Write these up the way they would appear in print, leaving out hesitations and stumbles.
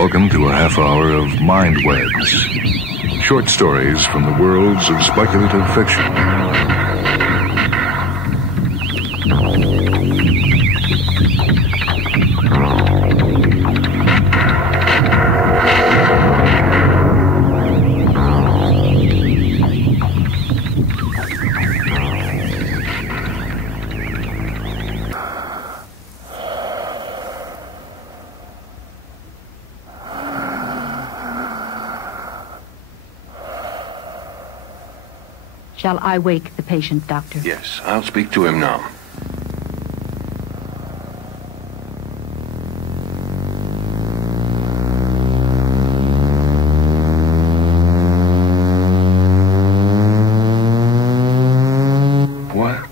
Welcome to a half hour of Mindwebs. Short stories from the worlds of speculative fiction. Shall I wake the patient, Doctor? Yes, I'll speak to him now. What?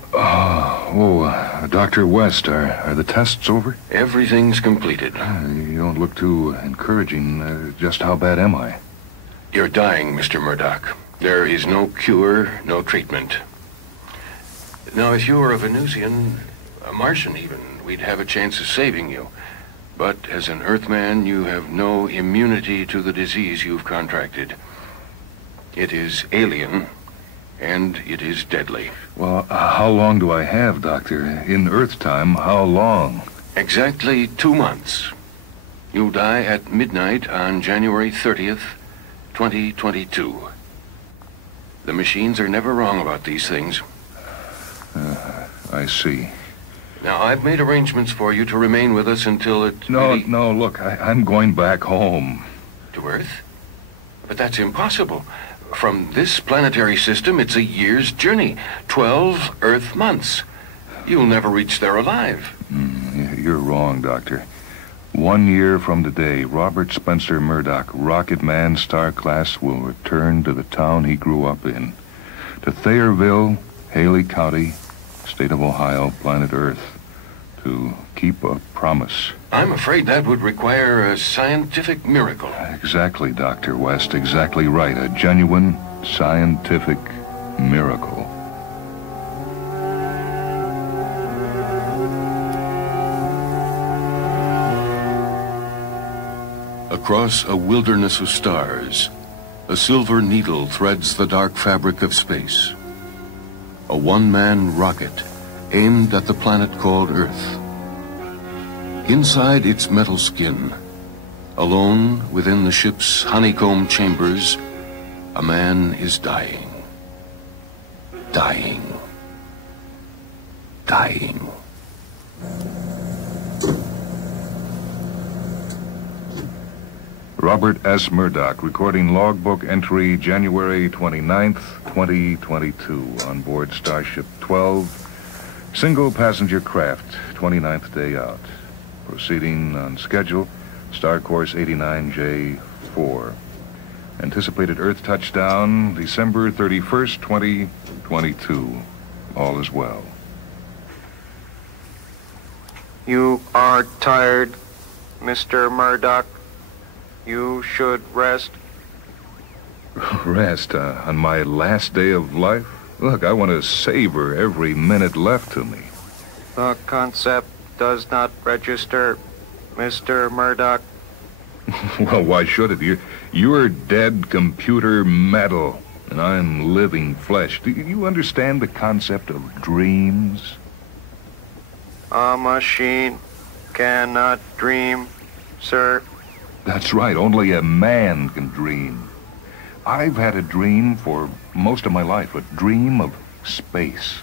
Dr. West, are the tests over? Everything's completed. You don't look too encouraging. Just how bad am I? You're dying, Mr. Murdoch. There is no cure, no treatment. Now, if you were a Venusian, a Martian even, we'd have a chance of saving you. But as an Earthman, you have no immunity to the disease you've contracted. It is alien, and it is deadly. Well, how long do I have, Doctor? In Earth time, how long? Exactly 2 months. You'll die at midnight on January 30th, 2022. The machines are never wrong about these things. I see. Now, I've made arrangements for you to remain with us until it... No, look, I'm going back home. To Earth? But that's impossible. From this planetary system, it's a year's journey. 12 Earth months. You'll never reach there alive. You're wrong, Doctor. 1 year from today, Robert Spencer Murdoch, Rocket Man, Star Class, will return to the town he grew up in. To Thayerville, Haley County, State of Ohio, planet Earth. To keep a promise. I'm afraid that would require a scientific miracle. Exactly, Dr. West. Exactly right. A genuine scientific miracle. Across a wilderness of stars, a silver needle threads the dark fabric of space. A one-man rocket aimed at the planet called Earth. Inside its metal skin, alone within the ship's honeycomb chambers, a man is dying. Dying. Dying. Robert S. Murdoch, recording logbook entry January 29th, 2022, on board Starship 12, single passenger craft, 29th day out. Proceeding on schedule, Star Course 89J4. Anticipated Earth touchdown December 31st, 2022. All is well. You are tired, Mr. Murdoch. You should rest. Rest on my last day of life? Look, I want to savor every minute left to me. The concept does not register, Mr. Murdoch. Well, why should it? You're dead computer metal, and I'm living flesh. Do you understand the concept of dreams? A machine cannot dream, sir. That's right, only a man can dream. I've had a dream for most of my life, a dream of space.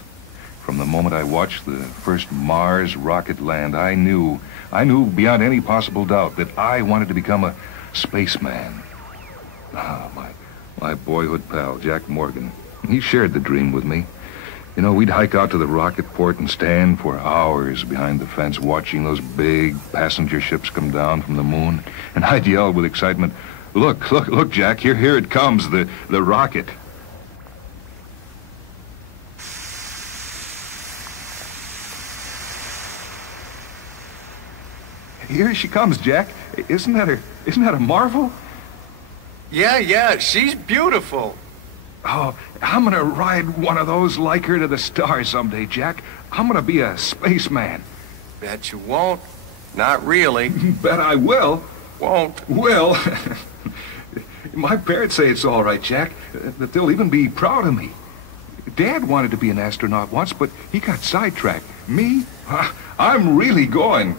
From the moment I watched the first Mars rocket land, I knew beyond any possible doubt that I wanted to become a spaceman. My boyhood pal, Jack Morgan, he shared the dream with me. You know, we'd hike out to the rocket port and stand for hours behind the fence watching those big passenger ships come down from the moon. And I'd yell with excitement, look, Jack, here it comes, the rocket. Here she comes, Jack. Isn't that a marvel? Yeah, she's beautiful. Oh, I'm gonna ride one of those like her to the stars someday, Jack. I'm gonna be a spaceman. Bet you won't. Not really. Bet I will. won't. Well, my parents say it's all right, Jack. That they'll even be proud of me. Dad wanted to be an astronaut once, but he got sidetracked. Me? I'm really going.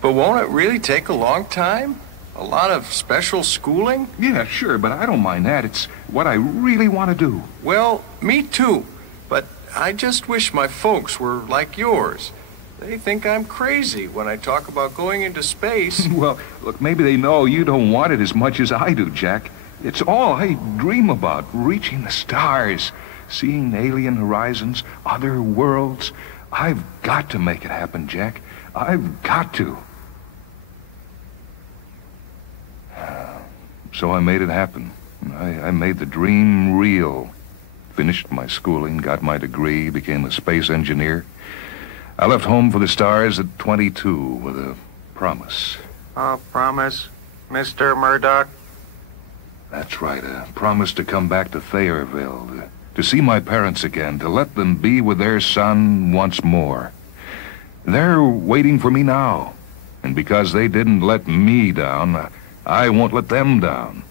But won't it really take a long time? A lot of special schooling? Yeah, sure, but I don't mind that. It's what I really want to do. Well, me too. But I just wish my folks were like yours. They think I'm crazy when I talk about going into space. Well, look, maybe they know you don't want it as much as I do, Jack. It's all I dream about, reaching the stars, seeing alien horizons, other worlds. I've got to make it happen, Jack. I've got to. So I made it happen. I made the dream real. Finished my schooling, got my degree, became a space engineer. I left home for the stars at 22 with a promise. A promise, Mr. Murdoch? That's right, a promise to come back to Thayerville, to see my parents again, to let them be with their son once more. They're waiting for me now, and because they didn't let me down, I won't let them down.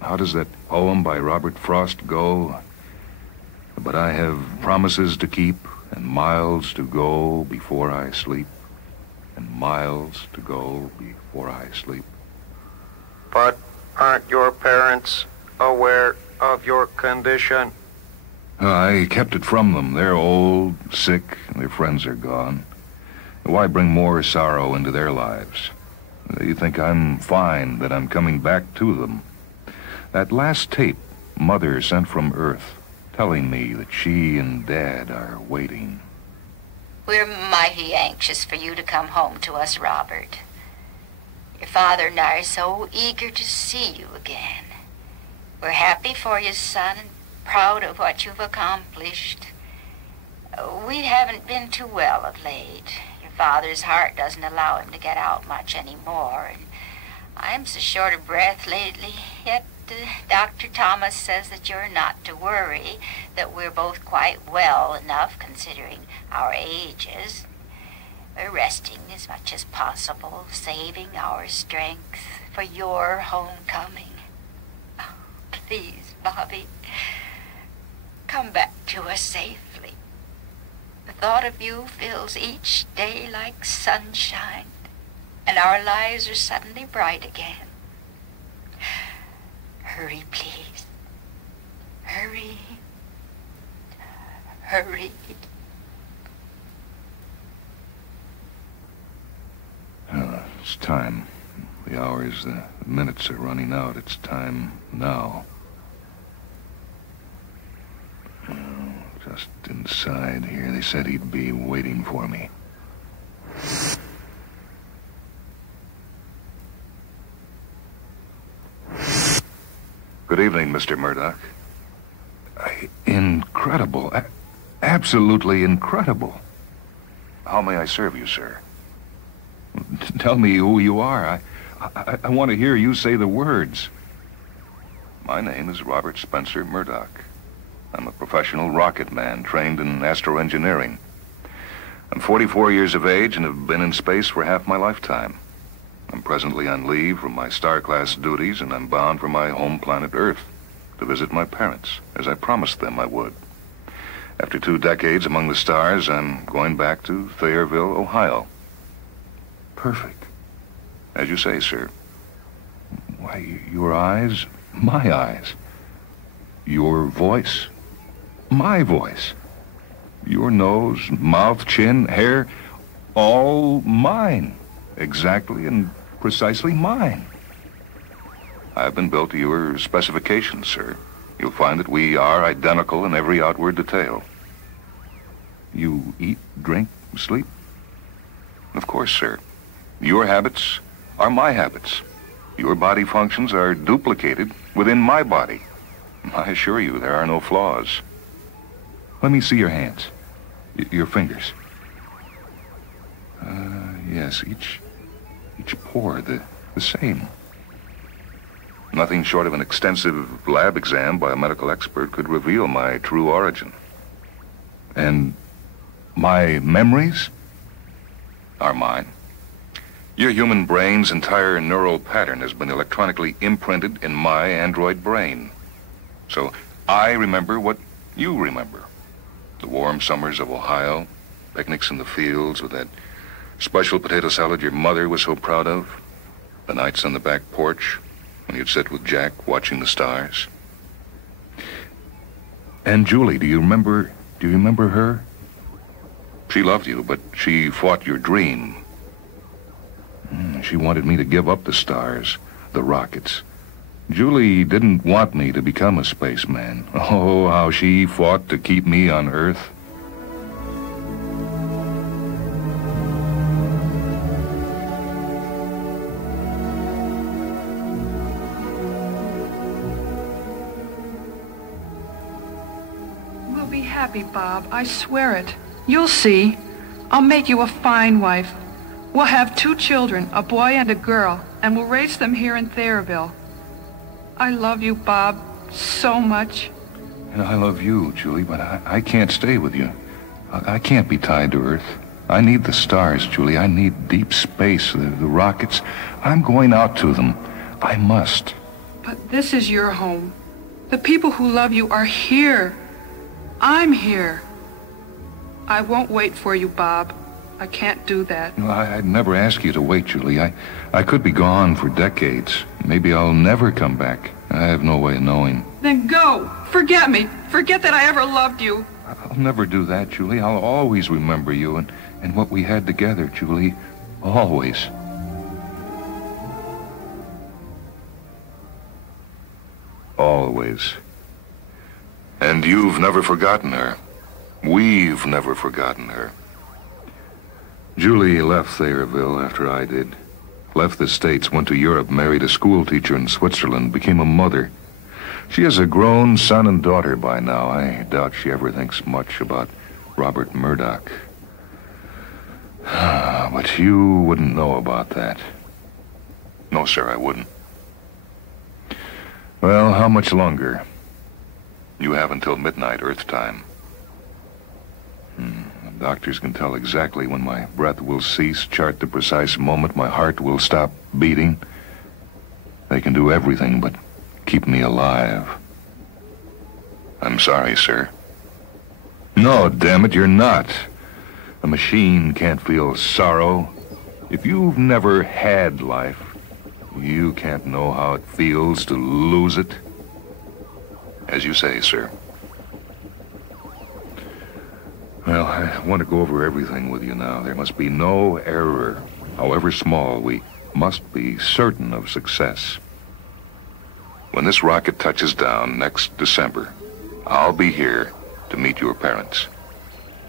How does that poem by Robert Frost go? But I have promises to keep, and miles to go before I sleep, and miles to go before I sleep. But aren't your parents aware of your condition? I kept it from them. They're old, sick, and their friends are gone. Why bring more sorrow into their lives? They think I'm fine, that I'm coming back to them. That last tape Mother sent from Earth, telling me that she and Dad are waiting. We're mighty anxious for you to come home to us, Robert. Your father and I are so eager to see you again. We're happy for you, son, and proud of what you've accomplished. We haven't been too well of late. Your father's heart doesn't allow him to get out much anymore, and I'm so short of breath lately, yet Dr. Thomas says that you're not to worry, that we're both quite well enough considering our ages. We're resting as much as possible, saving our strength for your homecoming. Oh, please, Bobby, come back to us safely. The thought of you fills each day like sunshine, and our lives are suddenly bright again. Hurry, please. Hurry. Hurry. It's time. The hours, the minutes are running out. It's time now. Just inside here, they said he'd be waiting for me. Good evening, Mr. Murdoch. Incredible. Absolutely incredible. How may I serve you, sir? Tell me who you are. I want to hear you say the words. My name is Robert Spencer Murdoch. I'm a professional rocket man trained in astroengineering. I'm 44 years of age and have been in space for half my lifetime. I'm presently on leave from my star-class duties, and I'm bound for my home planet Earth to visit my parents, as I promised them I would. After 2 decades among the stars, I'm going back to Thayerville, Ohio. Perfect. As you say, sir. Why, your eyes, my eyes. Your voice, my voice. Your nose, mouth, chin, hair, all mine. Exactly and precisely mine. I've been built to your specifications, sir. You'll find that we are identical in every outward detail. You eat, drink, sleep? Of course, sir. Your habits are my habits. Your body functions are duplicated within my body. I assure you there are no flaws. Let me see your hands. Your fingers. Yes, each pore the same. Nothing short of an extensive lab exam by a medical expert could reveal my true origin. And my memories are mine. Your human brain's entire neural pattern has been electronically imprinted in my android brain. So I remember what you remember. The warm summers of Ohio, picnics in the fields with that special potato salad your mother was so proud of, the nights on the back porch when you'd sit with Jack watching the stars. And Julie, do you remember her? She loved you, but she fought your dream. She wanted me to give up the stars, the rockets. Julie didn't want me to become a spaceman. Oh, how she fought to keep me on Earth. We'll be happy, Bob. I swear it. You'll see. I'll make you a fine wife. We'll have 2 children, a boy and a girl, and we'll raise them here in Thayrville. I love you, Bob, so much. And I love you, Julie, but I can't stay with you. I can't be tied to Earth. I need the stars, Julie. I need deep space, the rockets. I'm going out to them. I must. But this is your home. The people who love you are here. I'm here. I won't wait for you, Bob. I can't do that. You know, I'd never ask you to wait, Julie. I could be gone for decades. Maybe I'll never come back. I have no way of knowing. Then go. Forget me. Forget that I ever loved you. I'll never do that, Julie. I'll always remember you and what we had together, Julie. Always. Always. And you've never forgotten her. We've never forgotten her. Julie left Thayrville after I did. Left the States, went to Europe, married a school teacher in Switzerland, became a mother. She has a grown son and daughter by now. I doubt she ever thinks much about Robert Murdoch. But you wouldn't know about that. No, sir, I wouldn't. Well, how much longer? You have until midnight, Earth time. The doctors can tell exactly when my breath will cease, chart the precise moment my heart will stop beating. They can do everything but keep me alive. I'm sorry, sir. No, damn it, you're not. A machine can't feel sorrow. If you've never had life, you can't know how it feels to lose it. As you say, sir. Well, I want to go over everything with you now. There must be no error, however small. We must be certain of success. When this rocket touches down next December, I'll be here to meet your parents.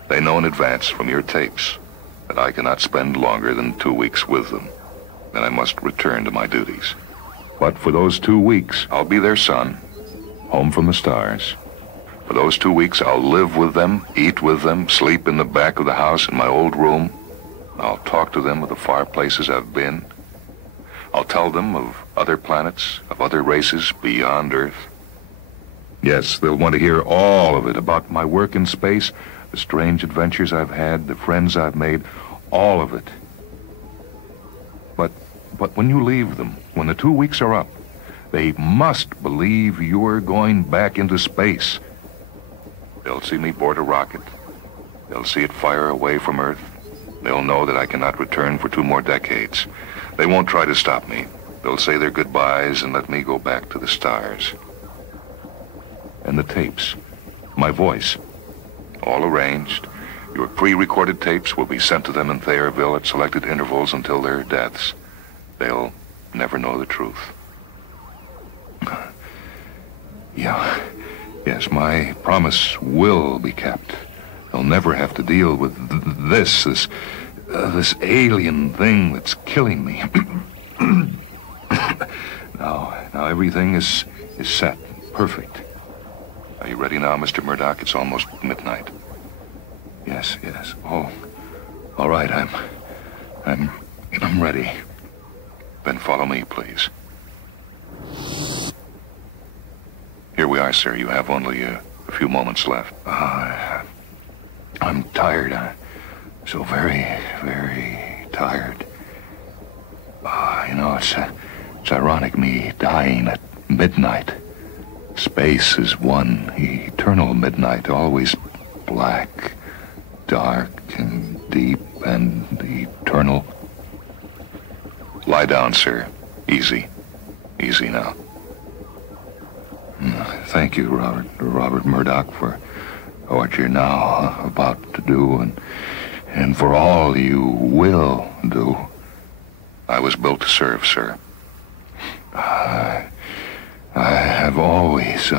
They know in advance from your tapes that I cannot spend longer than 2 weeks with them. Then I must return to my duties. But for those 2 weeks, I'll be their son, home from the stars. For those 2 weeks, I'll live with them, eat with them, sleep in the back of the house in my old room. I'll talk to them of the far places I've been. I'll tell them of other planets, of other races beyond Earth. Yes, they'll want to hear all of it, about my work in space, the strange adventures I've had, the friends I've made, all of it. But when you leave them, when the 2 weeks are up, they must believe you're going back into space. They'll see me board a rocket. They'll see it fire away from Earth. They'll know that I cannot return for 2 more decades. They won't try to stop me. They'll say their goodbyes and let me go back to the stars. And the tapes, my voice, all arranged. Your pre-recorded tapes will be sent to them in Thayrville at selected intervals until their deaths. They'll never know the truth. Yeah. Yes, my promise will be kept. They'll never have to deal with this alien thing that's killing me. Now everything is set, perfect. Are you ready now, Mr. Murdoch? It's almost midnight. Yes. Oh, all right. I'm ready. Then follow me, please. Here we are, sir. You have only a few moments left. I'm tired. I'm so very, very tired. It's ironic me dying at midnight. Space is one eternal midnight, always black, dark, and deep, and eternal. Lie down, sir. Easy. Easy now. Thank you, Robert Murdoch, for what you're now about to do, and for all you will do. I was built to serve, sir. I've always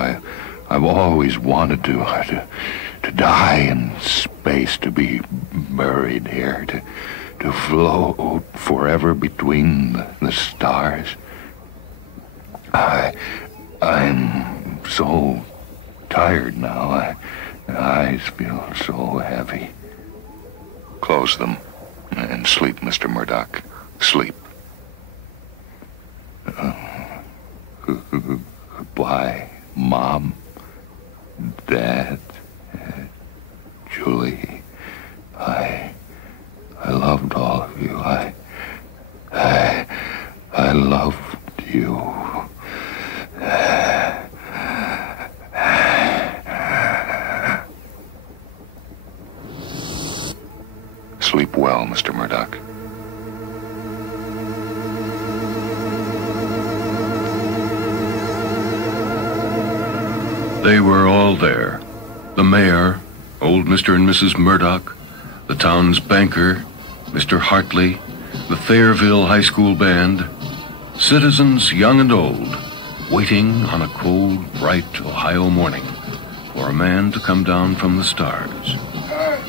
wanted to die in space, to be buried here, to float forever between the stars. I'm so tired now. My eyes feel so heavy. Close them and sleep, Mr. Murdoch. Sleep. Goodbye, Mom, Dad, Julie. I loved all of you. I loved you. Sleep well, Mr. Murdoch. They were all there. The mayor, old Mr. and Mrs. Murdoch, the town's banker, Mr. Hartley, the Thayrville High School band, citizens young and old, waiting on a cold, bright Ohio morning for a man to come down from the stars.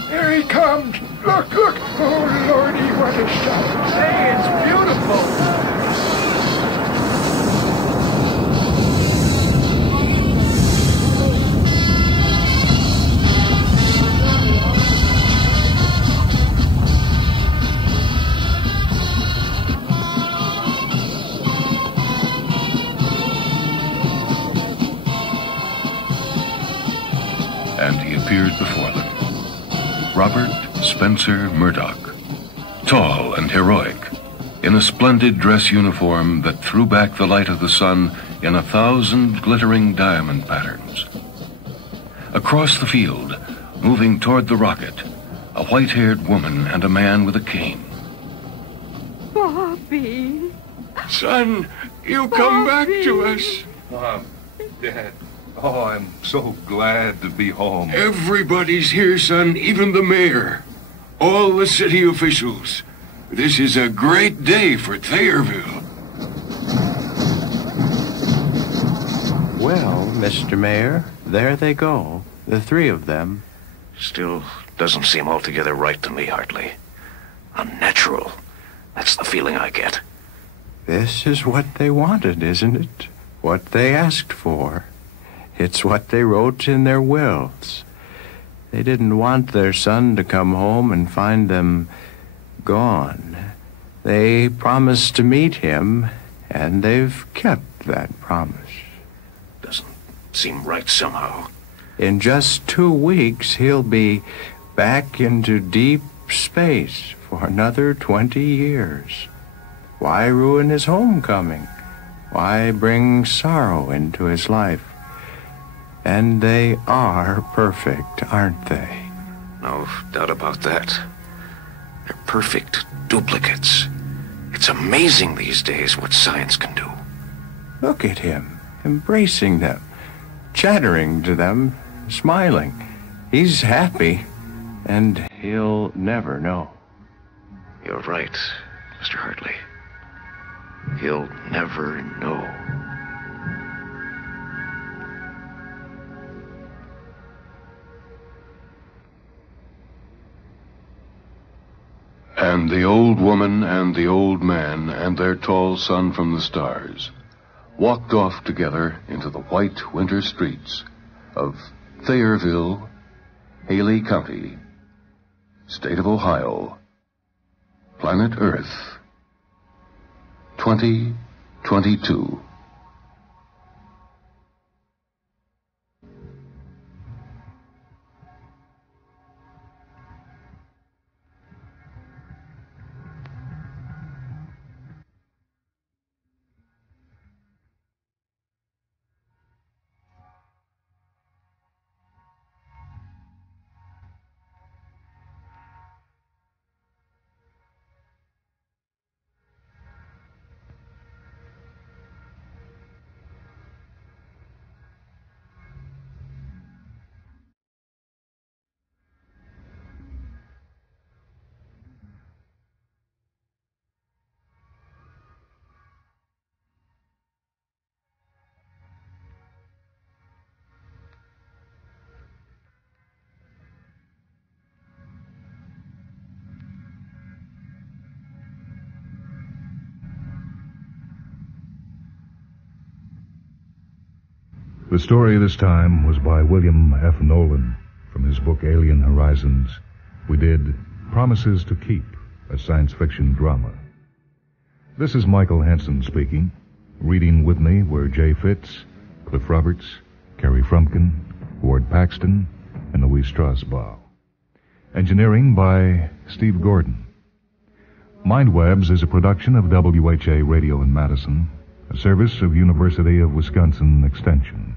Here he comes. Look. Oh, Lordy, what a shot. Hey, it's beautiful. And he appeared before them. Robert Spencer Murdoch, tall and heroic, in a splendid dress uniform that threw back the light of the sun in 1,000 glittering diamond patterns. Across the field, moving toward the rocket, a white-haired woman and a man with a cane. Bobby. Son, you come back to us. Mom, Dad. Oh, I'm so glad to be home. Everybody's here, son, even the mayor. All the city officials. This is a great day for Thayrville. Well, Mr. Mayor, there they go, the three of them. Still doesn't seem altogether right to me, Hartley. Unnatural. That's the feeling I get. This is what they wanted, isn't it? What they asked for. It's what they wrote in their wills. They didn't want their son to come home and find them gone. They promised to meet him, and they've kept that promise. Doesn't seem right somehow. In just 2 weeks, he'll be back into deep space for another 20 years. Why ruin his homecoming? Why bring sorrow into his life? And they are perfect, aren't they? No doubt about that. They're perfect duplicates. It's amazing these days what science can do. Look at him, embracing them, chattering to them, smiling. He's happy, and he'll never know. You're right, Mr. Hartley. He'll never know. And the old woman and the old man and their tall son from the stars walked off together into the white winter streets of Thayrville, Haley County, State of Ohio, Planet Earth, 2022. The story this time was by William F. Nolan from his book Alien Horizons. We did Promises to Keep, a science fiction drama. This is Michael Hanson speaking. Reading with me were Jay Fitz, Cliff Roberts, Carrie Frumpkin, Ward Paxton, and Louise Strasbaugh. Engineering by Steve Gordon. Mindwebs is a production of WHA Radio in Madison, a service of University of Wisconsin Extension.